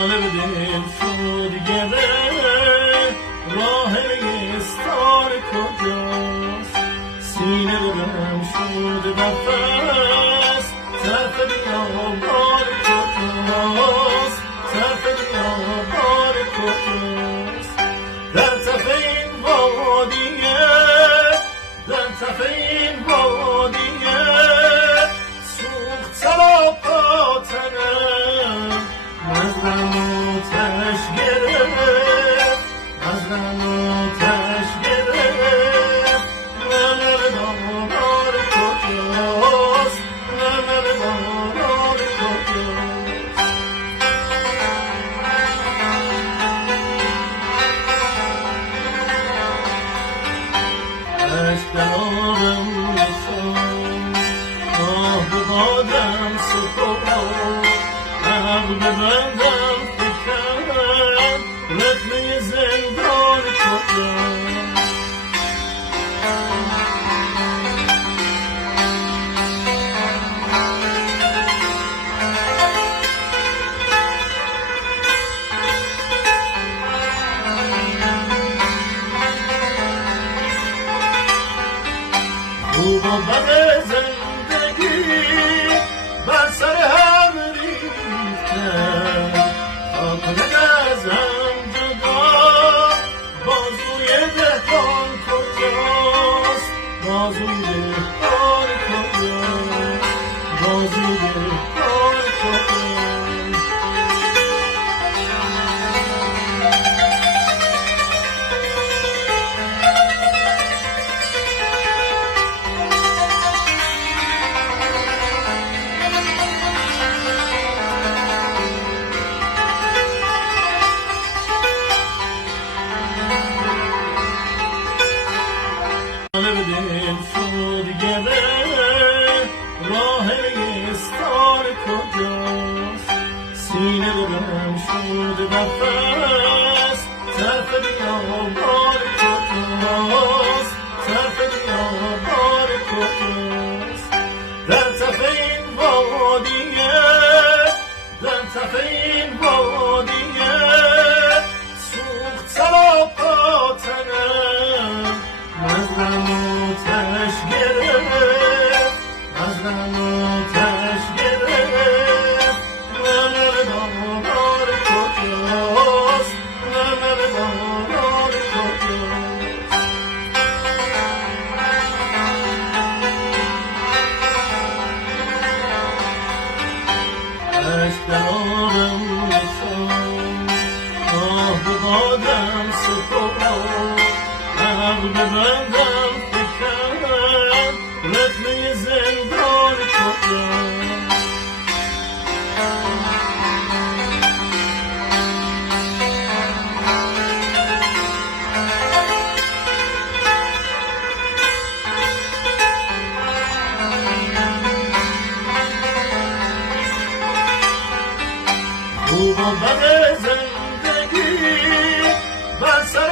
دل شد گره راه استار کجاست، سینه دلم شد نفس طرف بیابان کجاست، طرف بیابان کجاست. در طرف این وادیه، در طرف این وادیه سوخت سراپا تنم، مزرم آتش گرفت، مزرم آتش گرفت. نمر باران کجاست، نمر باران کجاست. عشق در آبم رسان، آه به بادم سپرد، عقل ببندم فکرم رتمه زندان کجاست. خوب و بد زندگی بر سر هم ریختم، تا کند ازم جدا بازوی دهقان کجاست، بازوی دهقان کجاست، بازوی دهقان کجاست. دل شد گره راه استار کجاست، سینه دلم شد نفس طرف بیابان کجاست، طرف بیابان کجاست. در طرف این وادیه، در طرف این وادیه سوخت سراپا تنم، مزرم آتش گرفت، مزرم آتش گرفت. نمر باران کجاست، نمر باران کجاست. عشق در آبم رسان، آه به بادم سپرد، عقل ببندم فکرم رتمه زندان کجاست. خوب و بد زندگی بر سر